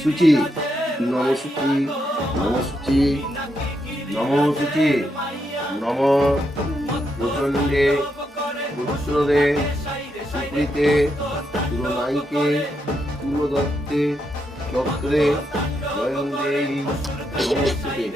শুচি নমশুচি নমশুচি নমশুচি নম প্রচণ্ডে পুত্রদে সুপ্রীতে সুরনায়িকে পুরদত্তে চক্রে জয়ন্দেয়ী নমস্তুতে।